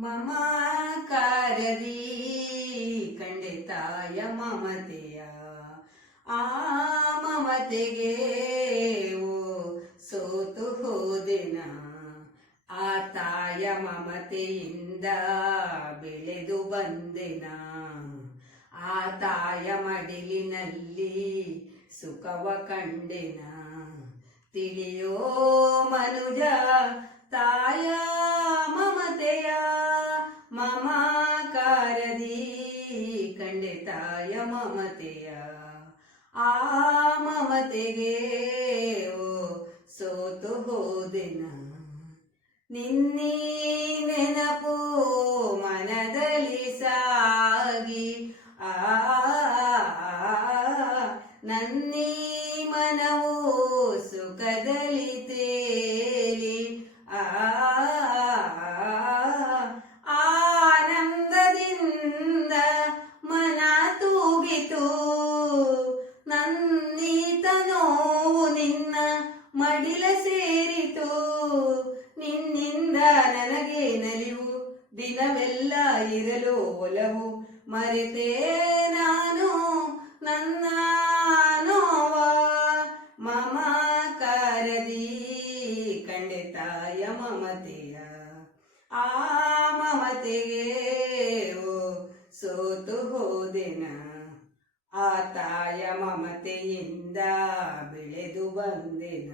ಮಮಕಾರದಿ ಕಂಡೆ ತಾಯ ಮಮತೆಯ. ಆ ಮಮತೆಗೆ ಓ ಸೋತು ಹೋದೆನ. ಆ ತಾಯ ಮಮತೆಯಿಂದ ಬೆಳೆದು ಬಂದೆನ. ಆ ತಾಯ ಮಡಿಲಿನಲ್ಲಿ ಸುಖವ ಕಂಡೆನ. ತಿಳಿಯೋ ಮನುಜ ತಾಯ ಮಮಕಾರದಿ ಕಂಡೆ ತಾಯ ಮಮತೆಯ. ಆ ಮಮತೆಗೆ ಓ ಸೋತು ಹೋದೆನ. ನಿನ್ನೀ ನೆನಪು ದಿನವೆಲ್ಲ ಇರಲು ಒಲವು ಮರೆತೇ ನಾನು ನನ್ನ ನೋವ ಮಮಕಾರದಿ ಕಂಡೆ ತಾಯ ಮಮತೆಯ. ಆ ಮಮತೆಗೆ ಸೋತು ಹೋದೆನ. ಆ ತಾಯ ಮಮತೆಯಿಂದ ಬೆಳೆದು ಬಂದೆನ.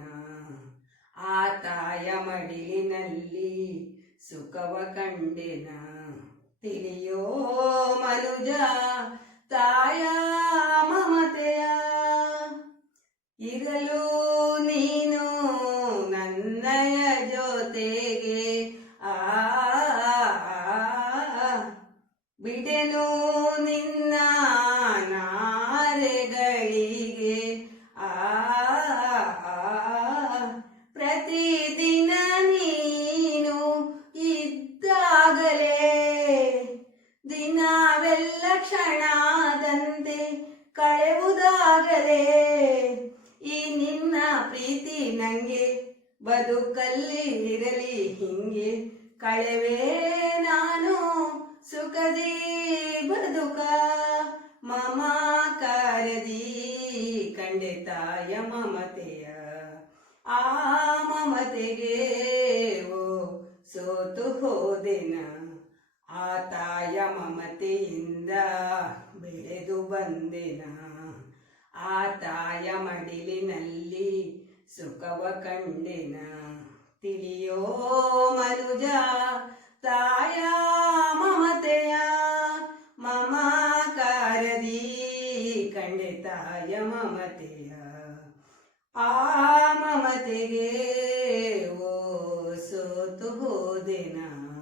ಆ ತಾಯ ಮಡಿಲಿನಲ್ಲಿ ಸುಖವ ಕಂಡೆನ ತಿಳಿಯೋ ಮನುಜ ತಾಯ ಮಮತೆಯ ಇರಲು ನೀನು ನನ್ನಯ ಜೊತೆಗೆ ಆ ಬಿಡೆನು ನಿನ್ನ ನಾರೆಗಳಿಗೆ ಆ ಪ್ರತಿದಿನ ನೀನು ಇದ್ದಾಗಲೇ ದಿನವೆಲ್ಲ ಕ್ಷಣದಂತೆ ಕಳೆವುದಾಗಲೇ. ಈ ನಿನ್ನ ಪ್ರೀತಿ ನಂಗೆ, ಬದುಕಲ್ಲಿ ಇರಲಿ ಹಿಂಗೆ. ಕಳೆವೇ ನಾನು ಸುಖದಿ ಬದುಕ ಮಮಕಾರದಿ ಕಂಡೆ ತಾಯ ಮಮತೆಯ. ಆ ಮಮತೆಗೆ ಓ ಸೋತು ಹೋದೆನ ಆ ತಾಯ ಮಮತೆಯಿಂದ ಬೆಳೆದು ಬಂದೆನ. ಆ ತಾಯ ಮಡಿಲಿನಲ್ಲಿ ಸುಖವ ಕಂಡೆನ. ತಿಳಿಯೋ ಮನುಜ, ತಾಯ ಮಮತೆಯ ಮಮಕಾರದಿ ಕಂಡೆ ತಾಯ ಮಮತೆಯ. ಆ ಮಮತೆಗೆ ಓ ಸೋತು ಹೋದೆನಾ.